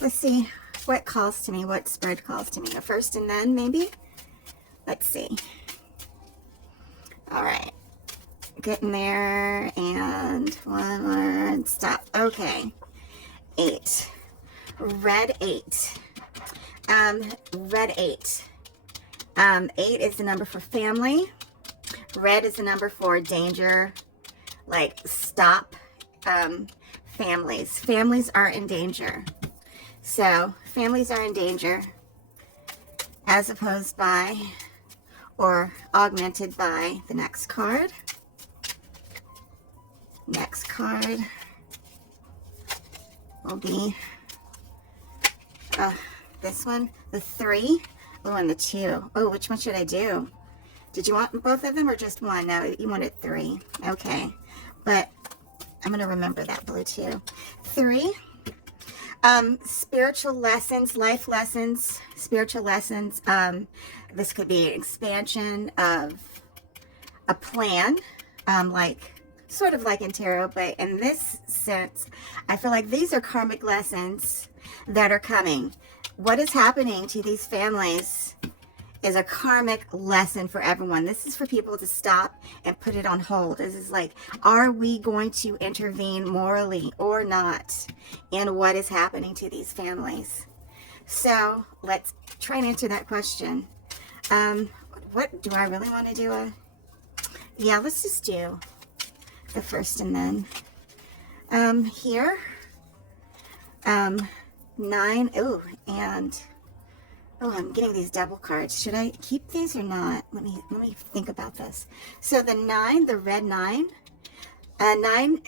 let's see what calls to me, what spread calls to me. A first and then, maybe? Let's see. All right. Getting there, and one more, stop. Okay. 8. Red 8. Red 8. 8 is the number for family. Red is the number for danger, like stop. Families. Families are in danger. So families are in danger as opposed by or augmented by the next card. Next card will be this one, the 3. Oh, and the 2. Oh, which one should I do? Did you want both of them or just one? No, you wanted 3. Okay. But I'm going to remember that blue too. 3. Spiritual lessons, life lessons, spiritual lessons. This could be an expansion of a plan, sort of like in tarot, but in this sense, I feel like these are karmic lessons that are coming. What is happening to these families is a karmic lesson for everyone. This is for people to stop and put it on hold. This is like, are we going to intervene morally or not in what is happening to these families? So let's try and answer that question. What do I really want to do? Yeah, let's just do the first and then. Here, 9. Oh, and oh, I'm getting these double cards. Should I keep these or not? Let me think about this. So the 9, the red 9, 9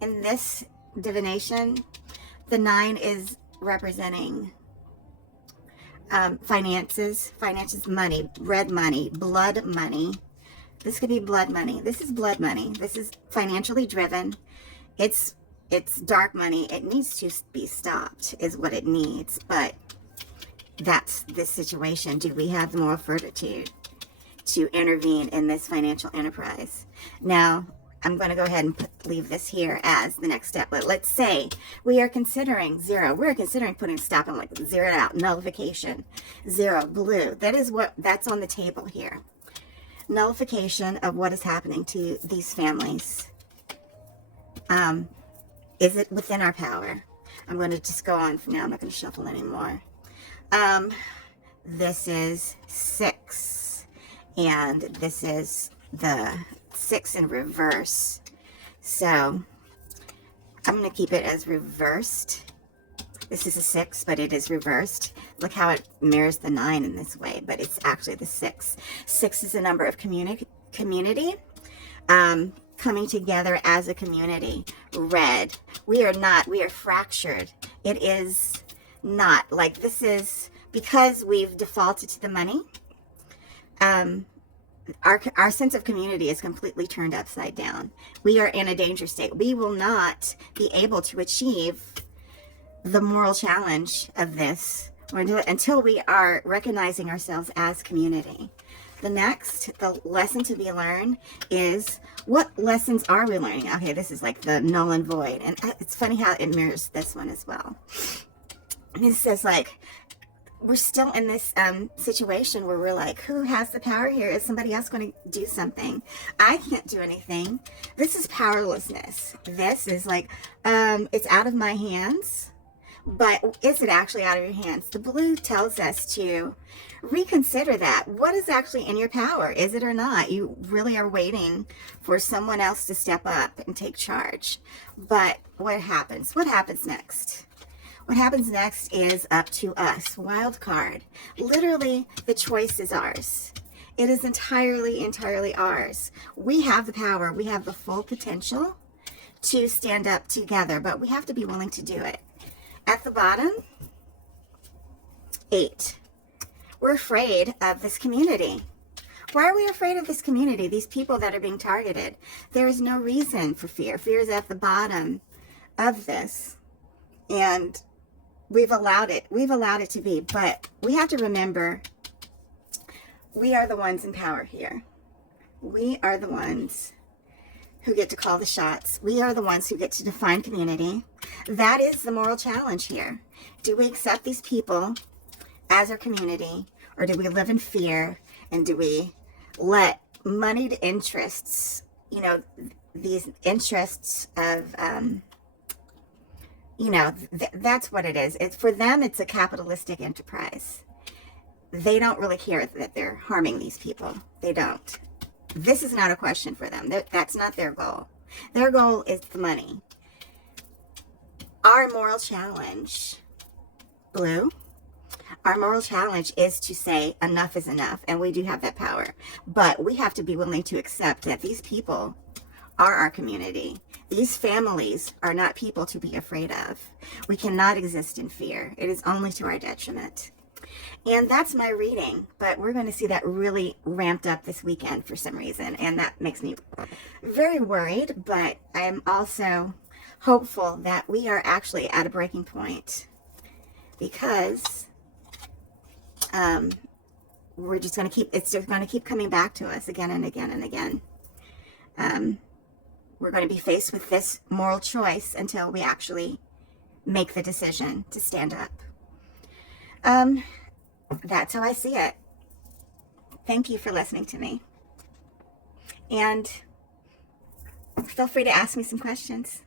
in this divination, the 9 is representing finances, money, red money, blood money. This could be blood money. This is blood money. This is financially driven. It's dark money. It needs to be stopped is what it needs, but that's this situation. Do we have the moral fortitude to intervene in this financial enterprise? Now, I'm going to go ahead and leave this here as the next step. But let's say we are considering 0. We're considering putting stop and like 0 out, nullification, 0, blue. That's on the table here. Nullification of what is happening to these families. Is it within our power? I'm going to just go on from now. I'm not going to shuffle anymore. This is 6, and this is the 6 in reverse. So I'm going to keep it as reversed. This is a 6, but it is reversed. Look how it mirrors the 9 in this way, but it's actually the 6. 6 is a number of community, coming together as a community. Red. We are fractured. It is not like this is because we've defaulted to the money. Our sense of community is completely turned upside down. We are in a danger state. We will not be able to achieve the moral challenge of this until we are recognizing ourselves as community. The lesson to be learned is, what lessons are we learning? Okay, this is like the null and void. And it's funny how it mirrors this one as well. And it says like, we're still in this situation where we're like, who has the power here? Is somebody else going to do something? I can't do anything. This is powerlessness. This is like, it's out of my hands. But is it actually out of your hands? The blue tells us to reconsider that. What is actually in your power? Is it or not? You really are waiting for someone else to step up and take charge. But what happens? What happens next? What happens next is up to us. Wild card. Literally, the choice is ours. It is entirely ours. We have the power. We have the full potential to stand up together, but we have to be willing to do it. At the bottom, 8. We're afraid of this community. Why are we afraid of this community? These people that are being targeted. There is no reason for fear. Fear is at the bottom of this. And we've allowed it. We've allowed it to be. But we have to remember, we are the ones in power here. We are the ones who get to call the shots. We are the ones who get to define community. That is the moral challenge here. Do we accept these people as our community, or do we live in fear, and do we let moneyed interests, you know, these interests of, you know, that's what it is. It's for them, it's a capitalistic enterprise. They don't really care that they're harming these people. They don't. This is not a question for them. That's not their goal. Their goal is the money. Our moral challenge, blue, our moral challenge is to say enough is enough, and we do have that power. But we have to be willing to accept that these people are our community. These families are not people to be afraid of. We cannot exist in fear. It is only to our detriment. And that's my reading, but we're going to see that really ramped up this weekend for some reason, and that makes me very worried, but I'm also hopeful that we are actually at a breaking point, because we're just going to keep, it's just going to keep coming back to us again and again and again. We're going to be faced with this moral choice until we actually make the decision to stand up. That's how I see it. Thank you for listening to me. And feel free to ask me some questions.